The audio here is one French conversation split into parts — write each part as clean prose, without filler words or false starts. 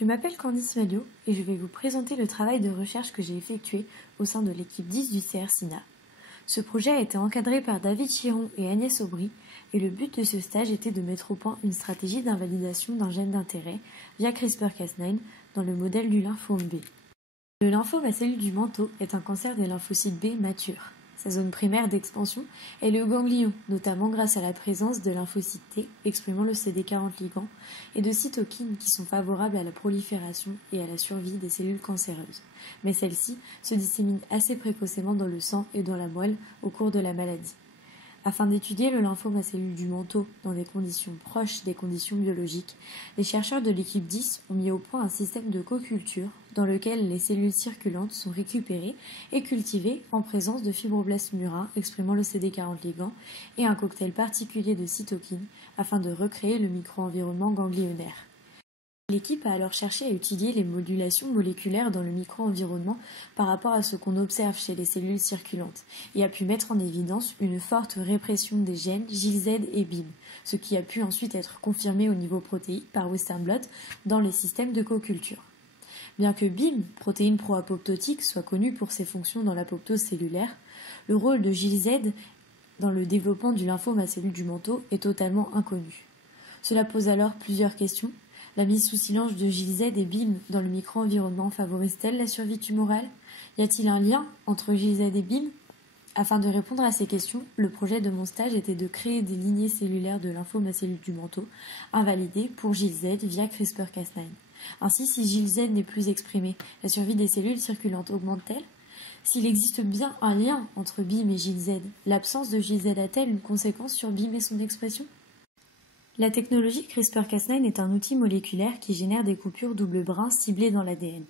Je m'appelle Candice Malliot et je vais vous présenter le travail de recherche que j'ai effectué au sein de l'équipe 10 du CR-SINA. Ce projet a été encadré par David Chiron et Agnès Aubry et le but de ce stage était de mettre au point une stratégie d'invalidation d'un gène d'intérêt via CRISPR-Cas9 dans le modèle du lymphome B. Le lymphome à cellules du manteau est un cancer des lymphocytes B matures. Sa zone primaire d'expansion est le ganglion, notamment grâce à la présence de lymphocytes T exprimant le CD40 ligand et de cytokines qui sont favorables à la prolifération et à la survie des cellules cancéreuses. Mais celles-ci se disséminent assez précocement dans le sang et dans la moelle au cours de la maladie. Afin d'étudier le lymphome à cellules du manteau dans des conditions proches des conditions biologiques, les chercheurs de l'équipe 10 ont mis au point un système de co-culture dans lequel les cellules circulantes sont récupérées et cultivées en présence de fibroblastes murins exprimant le CD40 ligand et un cocktail particulier de cytokines afin de recréer le micro-environnement ganglionnaire. L'équipe a alors cherché à étudier les modulations moléculaires dans le micro-environnement par rapport à ce qu'on observe chez les cellules circulantes et a pu mettre en évidence une forte répression des gènes GILZ et BIM, ce qui a pu ensuite être confirmé au niveau protéique par Western blot dans les systèmes de co-culture. Bien que BIM, protéine pro-apoptotique, soit connue pour ses fonctions dans l'apoptose cellulaire, le rôle de GILZ dans le développement du lymphome à cellules du manteau est totalement inconnu. Cela pose alors plusieurs questions. La mise sous silence de GILZ et BIM dans le micro-environnement favorise-t-elle la survie tumorale? Y a-t-il un lien entre GILZ et BIM? Afin de répondre à ces questions, le projet de mon stage était de créer des lignées cellulaires de lymphome à cellules du manteau invalidées pour GILZ via CRISPR-Cas9. Ainsi, si GILZ n'est plus exprimé, la survie des cellules circulantes augmente-t-elle? S'il existe bien un lien entre BIM et GILZ, l'absence de GILZ a-t-elle une conséquence sur BIM et son expression? La technologie CRISPR-Cas9 est un outil moléculaire qui génère des coupures double brin ciblées dans l'ADN.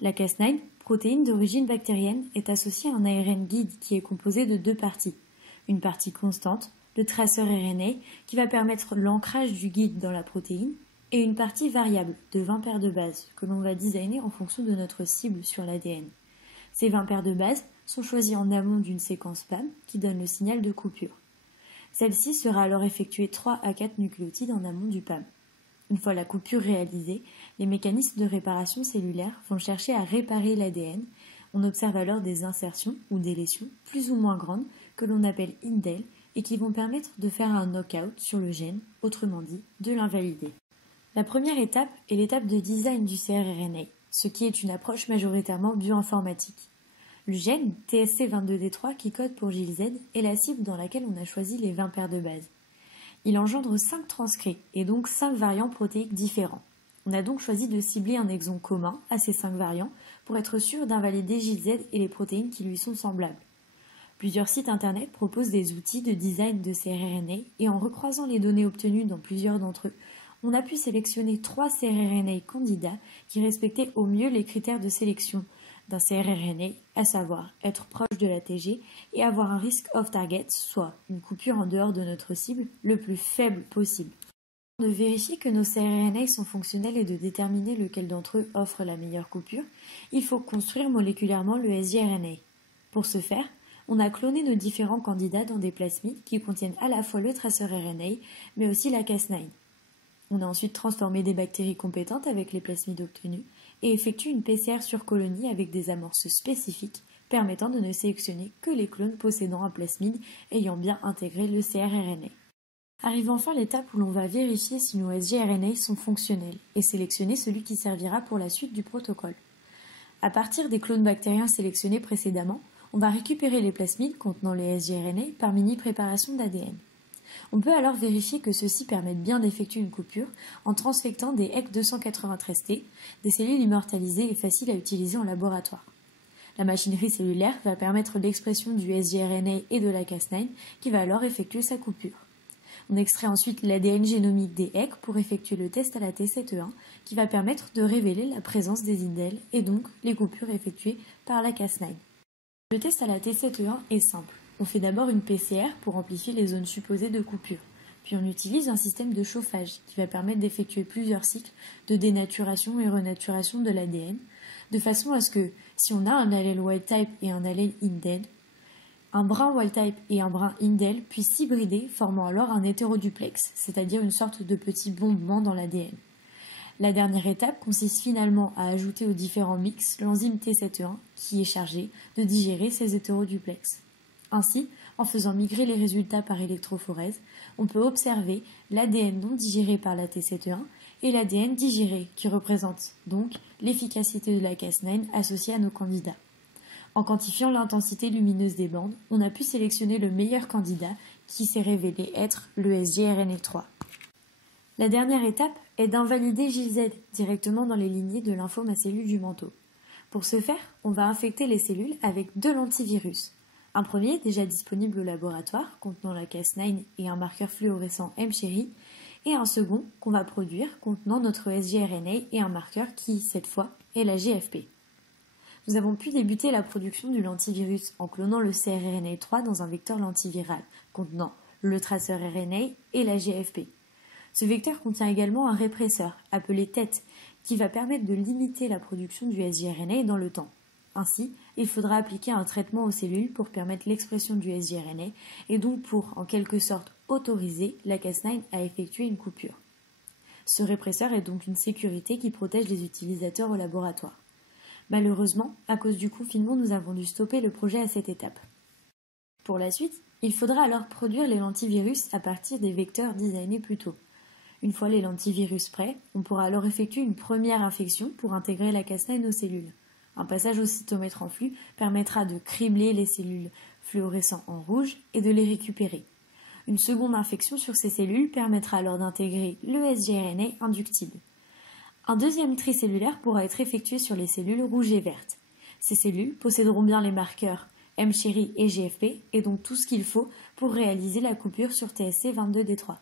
La Cas9, protéine d'origine bactérienne, est associée à un ARN guide qui est composé de deux parties. Une partie constante, le traceur RNA, qui va permettre l'ancrage du guide dans la protéine, et une partie variable, de 20 paires de bases, que l'on va designer en fonction de notre cible sur l'ADN. Ces 20 paires de bases sont choisies en amont d'une séquence PAM qui donne le signal de coupure. Celle-ci sera alors effectuée 3 à 4 nucléotides en amont du PAM. Une fois la coupure réalisée, les mécanismes de réparation cellulaire vont chercher à réparer l'ADN. On observe alors des insertions ou des lésions plus ou moins grandes que l'on appelle indels et qui vont permettre de faire un knock-out sur le gène, autrement dit, de l'invalider. La première étape est l'étape de design du cRNA, ce qui est une approche majoritairement bioinformatique. Le gène TSC22D3 qui code pour GILZ est la cible dans laquelle on a choisi les 20 paires de bases. Il engendre 5 transcrits et donc 5 variants protéiques différents. On a donc choisi de cibler un exon commun à ces 5 variants pour être sûr d'invalider GILZ et les protéines qui lui sont semblables. Plusieurs sites internet proposent des outils de design de cRNA et en recroisant les données obtenues dans plusieurs d'entre eux, on a pu sélectionner 3 cRNA candidats qui respectaient au mieux les critères de sélection d'un cRNA, à savoir être proche de la TG et avoir un risque off-target, soit une coupure en dehors de notre cible, le plus faible possible. Pour vérifier que nos cRNA sont fonctionnels et de déterminer lequel d'entre eux offre la meilleure coupure, il faut construire moléculairement le sgRNA. Pour ce faire, on a cloné nos différents candidats dans des plasmides qui contiennent à la fois le traceur RNA, mais aussi la Cas9. On a ensuite transformé des bactéries compétentes avec les plasmides obtenus et effectué une PCR sur colonie avec des amorces spécifiques permettant de ne sélectionner que les clones possédant un plasmide ayant bien intégré le cRNA. Arrive enfin l'étape où l'on va vérifier si nos sgRNA sont fonctionnels et sélectionner celui qui servira pour la suite du protocole. À partir des clones bactériens sélectionnés précédemment, on va récupérer les plasmides contenant les sgRNA par mini-préparation d'ADN. On peut alors vérifier que ceux-ci permettent bien d'effectuer une coupure en transfectant des HEC293T, des cellules immortalisées et faciles à utiliser en laboratoire. La machinerie cellulaire va permettre l'expression du sgRNA et de la Cas9 qui va alors effectuer sa coupure. On extrait ensuite l'ADN génomique des HEC pour effectuer le test à la T7E1 qui va permettre de révéler la présence des indels et donc les coupures effectuées par la Cas9. Le test à la T7E1 est simple. On fait d'abord une PCR pour amplifier les zones supposées de coupure. Puis on utilise un système de chauffage qui va permettre d'effectuer plusieurs cycles de dénaturation et renaturation de l'ADN, de façon à ce que, si on a un allèle wild type et un allèle indel, un brin wild type et un brin indel puissent s'hybrider, formant alors un hétéroduplex, c'est-à-dire une sorte de petit bombement dans l'ADN. La dernière étape consiste finalement à ajouter aux différents mix l'enzyme T7E1 qui est chargée de digérer ces hétéroduplex. Ainsi, en faisant migrer les résultats par électrophorèse, on peut observer l'ADN non digéré par la T7E1 et l'ADN digéré qui représente donc l'efficacité de la Cas9 associée à nos candidats. En quantifiant l'intensité lumineuse des bandes, on a pu sélectionner le meilleur candidat qui s'est révélé être le SGRNF3. La dernière étape est d'invalider GilZ directement dans les lignées de lymphome à cellules du manteau. Pour ce faire, on va infecter les cellules avec 2 lentivirus. Un premier déjà disponible au laboratoire contenant la Cas9 et un marqueur fluorescent mCherry, et un second qu'on va produire contenant notre sgRNA et un marqueur qui, cette fois, est la GFP. Nous avons pu débuter la production du lentivirus en clonant le cRNA3 dans un vecteur lentiviral contenant le traceur RNA et la GFP. Ce vecteur contient également un répresseur, appelé TET, qui va permettre de limiter la production du sgRNA dans le temps. Ainsi, il faudra appliquer un traitement aux cellules pour permettre l'expression du sgRNA et donc pour, en quelque sorte, autoriser la Cas9 à effectuer une coupure. Ce répresseur est donc une sécurité qui protège les utilisateurs au laboratoire. Malheureusement, à cause du confinement, nous avons dû stopper le projet à cette étape. Pour la suite, il faudra alors produire les lentivirus à partir des vecteurs designés plus tôt. Une fois les lentivirus prêts, on pourra alors effectuer une première infection pour intégrer la Cas9 aux cellules. Un passage au cytomètre en flux permettra de cribler les cellules fluorescentes en rouge et de les récupérer. Une seconde infection sur ces cellules permettra alors d'intégrer le sgRNA inductible. Un deuxième tri cellulaire pourra être effectué sur les cellules rouges et vertes. Ces cellules posséderont bien les marqueurs mCherry et GFP et donc tout ce qu'il faut pour réaliser la coupure sur TSC22D3.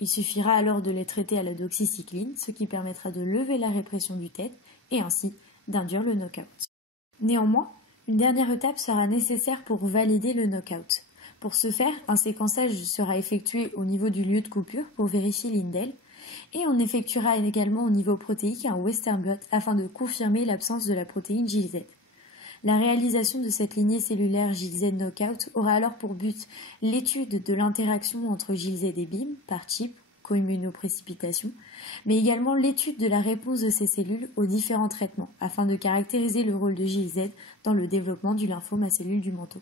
Il suffira alors de les traiter à la doxycycline, ce qui permettra de lever la répression du TET et ainsi d'induire le knockout. Néanmoins, une dernière étape sera nécessaire pour valider le knockout. Pour ce faire, un séquençage sera effectué au niveau du lieu de coupure pour vérifier l'indel et on effectuera également au niveau protéique un Western blot afin de confirmer l'absence de la protéine GilZ. La réalisation de cette lignée cellulaire GilZ knockout aura alors pour but l'étude de l'interaction entre GilZ et BIM par chip, co-immunoprécipitation, mais également l'étude de la réponse de ces cellules aux différents traitements afin de caractériser le rôle de GilZ dans le développement du lymphome à cellules du manteau.